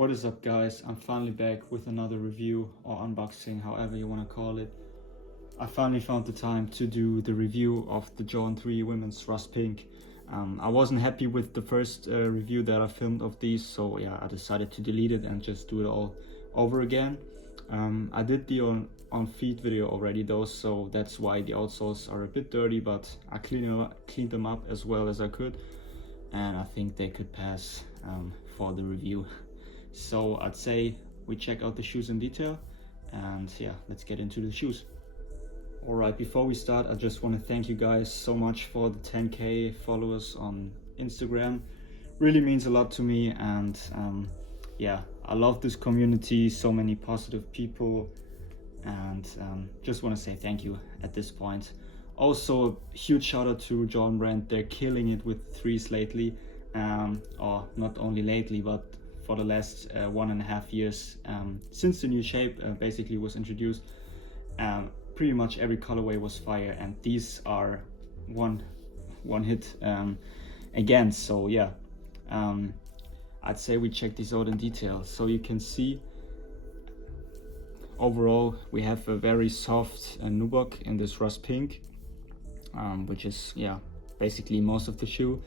What is up, guys? I'm finally back with another review or unboxing, however you want to call it. I finally found the time to do the review of the Jordan 3 Women's Rust Pink. I wasn't happy with the first review that I filmed of these, so yeah, I decided to delete it and just do it all over again. I did the on feet video already though, so that's why the outsoles are a bit dirty, but I cleaned them up as well as I could, and I think they could pass for the review. So I'd say we check out the shoes in detail, and yeah, let's get into the shoes. Alright, before we start, I just want to thank you guys so much for the 10k followers on Instagram. Really means a lot to me, and yeah, I love this community, so many positive people, and just want to say thank you at this point. Also, a huge shout out to Jordan brand. They're killing it with threes lately, or not only lately, but for the last 1.5 years since the new shape basically was introduced. Pretty much every colorway was fire, and these are one hit again. So yeah, I'd say we check these out in detail. So you can see overall we have a very soft nubuck in this rust pink, which is basically most of the shoe.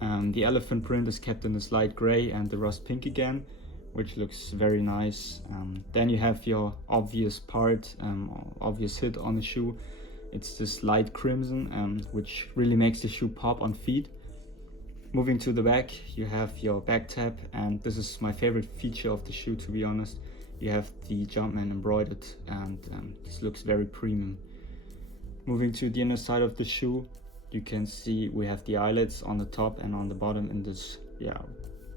The elephant print is kept in this light gray and the rust pink again, which looks very nice. Then you have your obvious part, obvious hit on the shoe. It's this light crimson, which really makes the shoe pop on feet. Moving to the back, you have your back tab, and this is my favorite feature of the shoe, to be honest. You have the Jumpman embroidered, and this looks very premium. Moving to the inner side of the shoe, you can see we have the eyelets on the top and on the bottom in this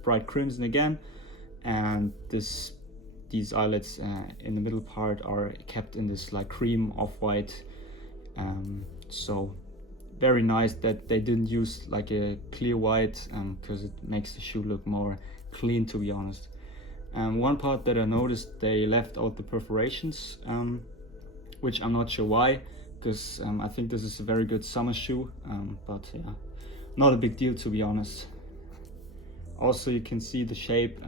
bright crimson again, and these eyelets in the middle part are kept in this like cream off-white, so very nice that they didn't use like a clear white, because it makes the shoe look more clean, to be honest. One part that I noticed, they left out the perforations, which I'm not sure why, because I think this is a very good summer shoe, but yeah, not a big deal, to be honest. Also, you can see the shape,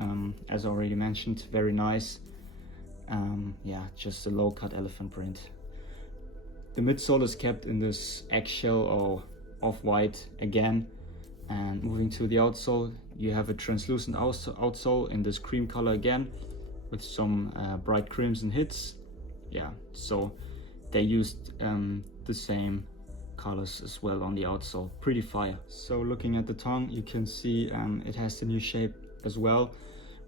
as already mentioned, very nice. Yeah, just a low cut elephant print. The midsole is kept in this eggshell or off-white again. And moving to the outsole, you have a translucent outsole in this cream color again, with some bright crimson hits. Yeah, so they used the same colors as well on the outsole. Pretty fire. So looking at the tongue, you can see it has the new shape as well,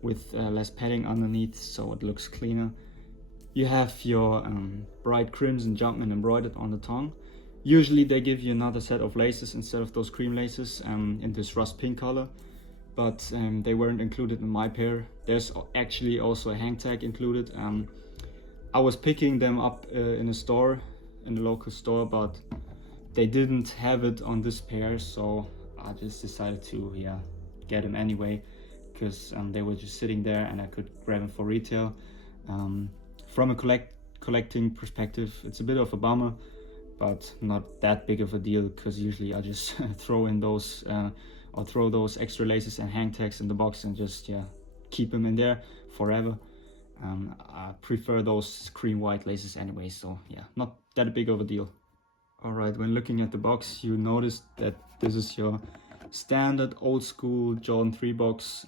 with less padding underneath, so it looks cleaner. You have your bright crimson Jumpman embroidered on the tongue. Usually they give you another set of laces instead of those cream laces in this rust pink color, but they weren't included in my pair. There's actually also a hang tag included. I was picking them up in a store, in the local store, but they didn't have it on this pair, so I just decided to get them anyway, because they were just sitting there and I could grab them for retail. From a collecting perspective, it's a bit of a bummer, but not that big of a deal, because usually I just throw in those or throw those extra laces and hang tags in the box and just keep them in there forever. I prefer those cream white laces anyway, so yeah, not that big of a deal. Alright, when looking at the box, you notice that this is your standard old school Jordan 3 box,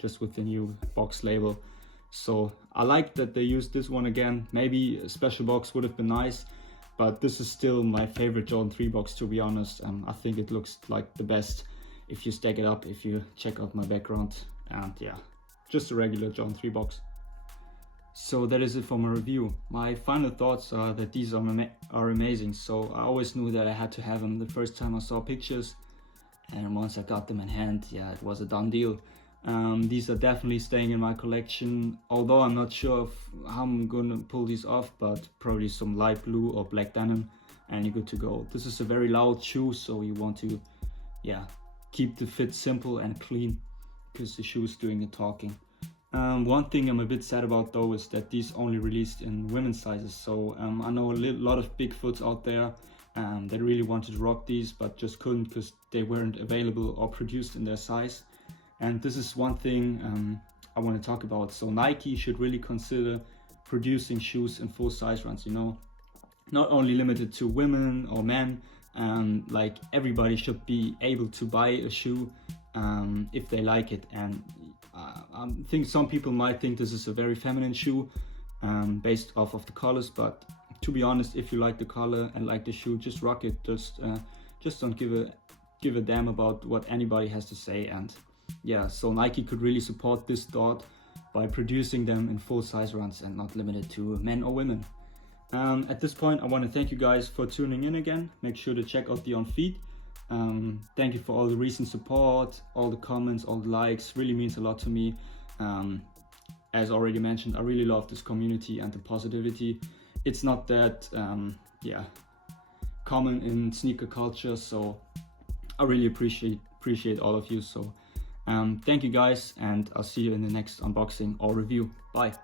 just with the new box label. So I like that they used this one again. Maybe a special box would have been nice, but this is still my favorite Jordan 3 box, to be honest. I think it looks like the best if you stack it up, if you check out my background, and yeah, just a regular Jordan 3 box. So that is it for my review. My final thoughts are that these are amazing. So I always knew that I had to have them the first time I saw pictures, and once I got them in hand, yeah, it was a done deal. These are definitely staying in my collection, although I'm not sure of how I'm gonna pull these off, but probably some light blue or black denim and you're good to go. This is a very loud shoe, so you want to keep the fit simple and clean, because the shoe is doing the talking. One thing I'm a bit sad about though is that these only released in women's sizes. So I know a lot of big foots out there that really wanted to rock these, but just couldn't because they weren't available or produced in their size. And this is one thing I want to talk about. So Nike should really consider producing shoes in full size runs, you know, not only limited to women or men. Like everybody should be able to buy a shoe if they like it. And I think some people might think this is a very feminine shoe based off of the colors, but to be honest, if you like the color and like the shoe, just rock it. Just don't give a damn about what anybody has to say. And yeah, so Nike could really support this thought by producing them in full size runs and not limited to men or women. At this point, I want to thank you guys for tuning in again. Make sure to check out the on feed. Thank you for all the recent support, all the comments, all the likes. Really means a lot to me. As already mentioned, I really love this community and the positivity. It's not that common in sneaker culture, so I really appreciate all of you. So thank you guys, and I'll see you in the next unboxing or review. Bye.